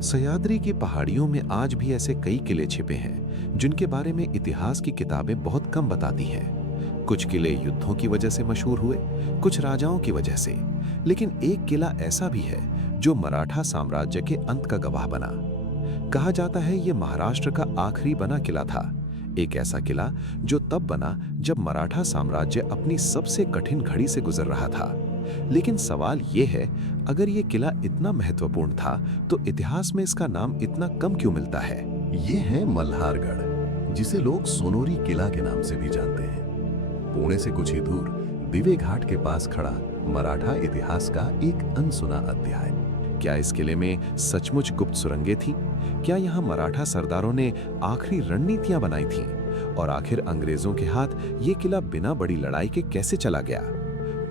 सह्याद्री की पहाड़ियों में आज भी ऐसे कई किले छिपे हैं जिनके बारे में इतिहास की किताबें बहुत कम बताती हैं। कुछ किले युद्धों की वजह से मशहूर हुए, कुछ राजाओं की वजह से, लेकिन एक किला ऐसा भी है जो मराठा साम्राज्य के अंत का गवाह बना। कहा जाता है ये महाराष्ट्र का आखिरी बना किला था, एक ऐसा किला जो तब बना जब मराठा साम्राज्य अपनी सबसे कठिन घड़ी से गुजर रहा था। लेकिन सवाल ये है, अगर ये किला इतना महत्वपूर्ण था तो इतिहास में इसका नाम इतना कम क्यों मिलता है? ये है मल्हारगढ़, जिसे लोग सोनोरी किला के नाम से भी जानते हैं। पुणे से कुछ ही दूर दिवे घाट के पास खड़ा मराठा इतिहास का एक अनसुना अध्याय। क्या इस किले में सचमुच गुप्त सुरंगें थीं? क्या यहाँ मराठा सरदारों ने आखिरी रणनीतियां बनाई थीं? और आखिर अंग्रेजों के हाथ ये किला बिना बड़ी लड़ाई के कैसे चला गया?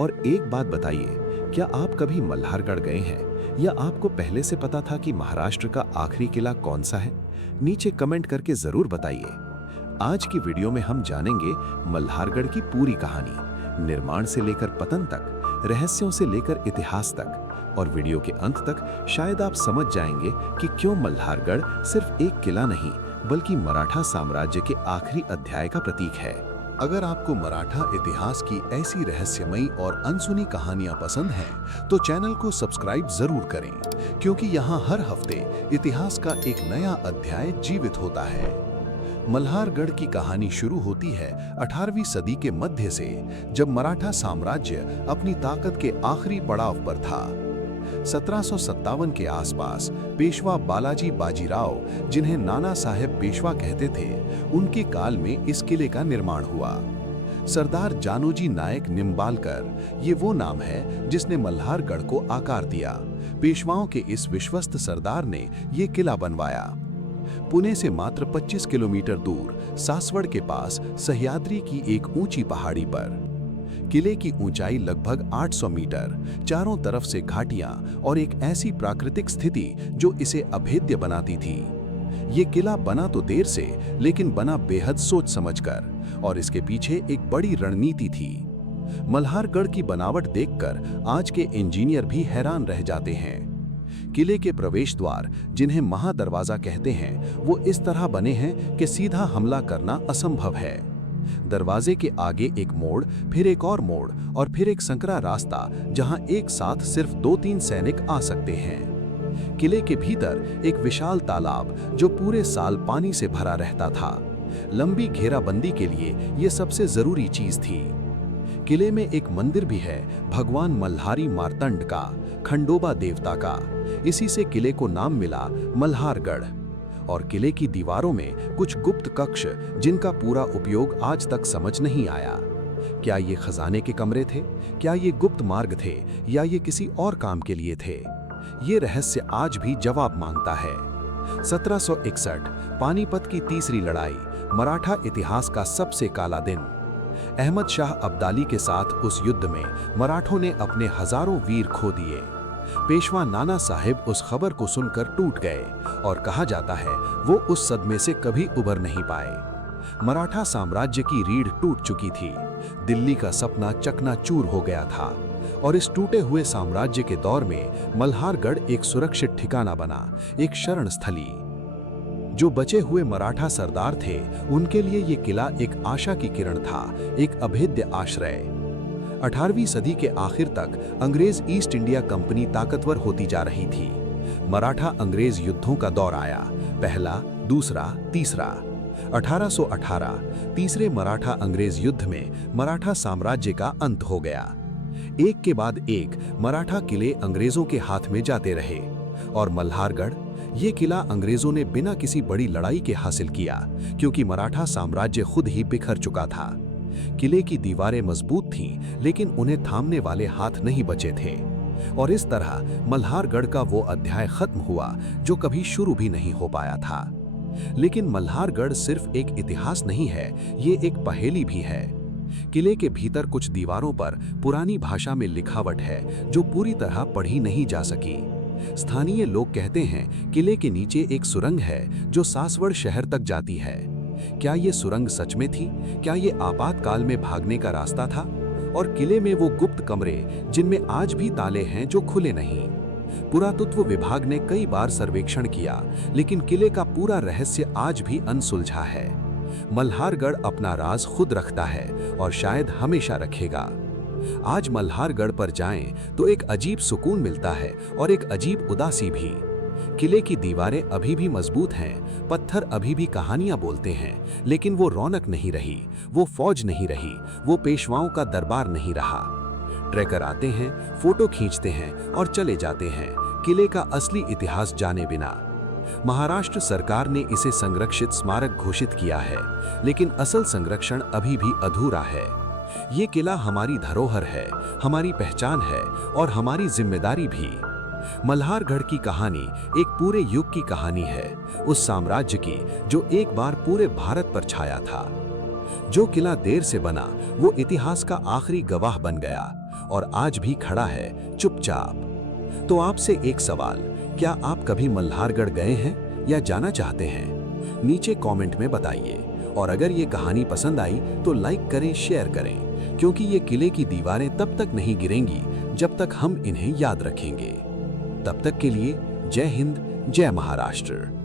और एक बात बताइए, क्या आप कभी मल्हारगढ़ गए हैं या आपको पहले से पता था कि महाराष्ट्र का आखिरी किला कौन सा है? नीचे कमेंट करके जरूर बताइए। आज की वीडियो में हम जानेंगे मल्हारगढ़ की पूरी कहानी, निर्माण से लेकर पतन तक, रहस्यों से लेकर इतिहास तक। और वीडियो के अंत तक शायद आप समझ जाएंगे कि क्यों मल्हारगढ़ सिर्फ एक किला नहीं बल्कि मराठा साम्राज्य के आखिरी अध्याय का प्रतीक है। अगर आपको मराठा इतिहास की ऐसी रहस्यमयी और अनसुनी कहानियां पसंद हैं, तो चैनल को सब्सक्राइब जरूर करें, क्योंकि यहाँ हर हफ्ते इतिहास का एक नया अध्याय जीवित होता है। मल्हारगढ़ की कहानी शुरू होती है 18वीं सदी के मध्य से, जब मराठा साम्राज्य अपनी ताकत के आखिरी पड़ाव पर था। 1757 के आसपास पेशवा बालाजी बाजीराव, जिन्हें नाना साहेब पेशवा कहते थे, उनके काल में इस किले का निर्माण हुआ। सरदार जानोजी नायक निम्बालकर, ये वो नाम है जिसने मल्हारगढ़ को आकार दिया। पेशवाओं के इस विश्वस्त सरदार ने ये किला बनवाया। पुणे से मात्र 25 किलोमीटर दूर सासवड़ के पास सह्याद्री की एक ऊंची पहाड़ी पर। किले की ऊंचाई लगभग 800 मीटर, चारों तरफ से घाटियां और एक ऐसी प्राकृतिक स्थिति जो इसे अभेद्य बनाती थी। ये किला बना तो देर से, लेकिन बना बेहद सोच समझकर, और इसके पीछे एक बड़ी रणनीति थी। मल्हारगढ़ की बनावट देखकर आज के इंजीनियर भी हैरान रह जाते हैं। किले के प्रवेश द्वार, जिन्हें महादरवाजा कहते हैं, वो इस तरह बने हैं कि सीधा हमला करना असंभव है। दरवाजे के आगे एक मोड़, फिर एक और मोड़, और फिर एक संकरा रास्ता जहां एक साथ सिर्फ 2-3 सैनिक आ सकते हैं। किले के भीतर एक विशाल तालाब जो पूरे साल पानी से भरा रहता था। लंबी घेराबंदी के लिए यह सबसे जरूरी चीज थी। किले में एक मंदिर भी है, भगवान मल्हारी मार्तंड का, खंडोबा देवता का। इसी से किले को नाम मिला मल्हारगढ़। और किले की दीवारों में कुछ गुप्त कक्ष, जिनका पूरा उपयोग आज तक समझ नहीं आया। क्या ये खजाने के कमरे थे? क्या ये गुप्त मार्ग थे? या ये किसी और काम के लिए थे? ये रहस्य आज भी जवाब मांगता है। 1761, पानीपत की तीसरी लड़ाई, मराठा इतिहास का सबसे काला दिन। अहमद शाह अब्दाली के साथ उस युद्ध में मराठों ने अपने हजारों वीर खो दिए। पेशवा नाना साहेब उस खबर को सुनकर टूट गए, और कहा जाता है वो उस सदमे से कभी उबर नहीं पाए। मराठा साम्राज्य की रीढ़ टूट चुकी थी, दिल्ली का सपना चकनाचूर हो गया था, और इस टूटे हुए साम्राज्य के दौर में मल्हारगढ़ एक सुरक्षित ठिकाना बना, एक शरण स्थली। जो बचे हुए मराठा सरदार थे, उनके लिए ये किला एक आशा की किरण था, एक अभेद्य आश्रय। 18वीं सदी के आखिर तक अंग्रेज ईस्ट इंडिया कंपनी ताकतवर होती जा रही थी। मराठा अंग्रेज युद्धों का दौर आया, पहला, दूसरा, तीसरा। 1818, तीसरे मराठा अंग्रेज युद्ध में मराठा साम्राज्य का अंत हो गया। एक के बाद एक मराठा किले अंग्रेजों के हाथ में जाते रहे, और मल्हारगढ़, ये किला अंग्रेजों ने बिना किसी बड़ी लड़ाई के हासिल किया, क्योंकि मराठा साम्राज्य खुद ही बिखर चुका था। किले की दीवारें मजबूत थीं, लेकिन उन्हें थामने वाले हाथ नहीं बचे थे। और इस तरह मल्हारगढ़ का वो अध्याय खत्म हुआ जो कभी शुरू भी नहीं हो पाया था। लेकिन मल्हारगढ़ सिर्फ एक इतिहास नहीं है, ये एक पहेली भी है। किले के भीतर कुछ दीवारों पर पुरानी भाषा में लिखावट है जो पूरी तरह पढ़ी नहीं जा सकी। स्थानीय लोग कहते हैं किले के नीचे एक सुरंग है जो सासवड़ शहर तक जाती है। क्या ये सुरंग सच में थी? क्या ये आपातकाल में भागने का रास्ता था? और किले में वो गुप्त कमरे जिनमें आज भी ताले हैं जो खुले नहीं। पुरातत्व विभाग ने कई बार सर्वेक्षण किया, लेकिन किले का पूरा रहस्य आज भी अनसुलझा है। मल्हारगढ़ अपना राज खुद रखता है और शायद हमेशा रखेगा। आज मल्हारगढ़ पर जाएं तो एक अजीब सुकून मिलता है और एक अजीब उदासी भी। किले की दीवारें अभी भी मजबूत हैं, पत्थर अभी भी कहानियां बोलते हैं, लेकिन वो रौनक नहीं रही, वो फौज नहीं रही, वो पेशवाओं का दरबार नहीं रहा। ट्रैकर आते हैं, फोटो खींचते हैं और चले जाते हैं, किले का असली इतिहास जाने बिना। महाराष्ट्र सरकार ने इसे संरक्षित स्मारक घोषित किया है, लेकिन असल संरक्षण अभी भी अधूरा है। ये किला हमारी धरोहर है, हमारी पहचान है और हमारी जिम्मेदारी भी। मल्हारगढ़ की कहानी एक पूरे युग की कहानी है, उस साम्राज्य की जो एक बार पूरे भारत पर छाया था। जो किला देर से बना वो इतिहास का आखिरी गवाह बन गया और आज भी खड़ा है चुपचाप। तो आपसे एक सवाल, क्या आप कभी मल्हारगढ़ गए हैं या जाना चाहते हैं? नीचे कमेंट में बताइए। और अगर ये कहानी पसंद आई तो लाइक करें, शेयर करें, क्योंकि ये किले की दीवारें तब तक नहीं गिरेंगी जब तक हम इन्हें याद रखेंगे। तब तक के लिए जय हिंद, जय महाराष्ट्र।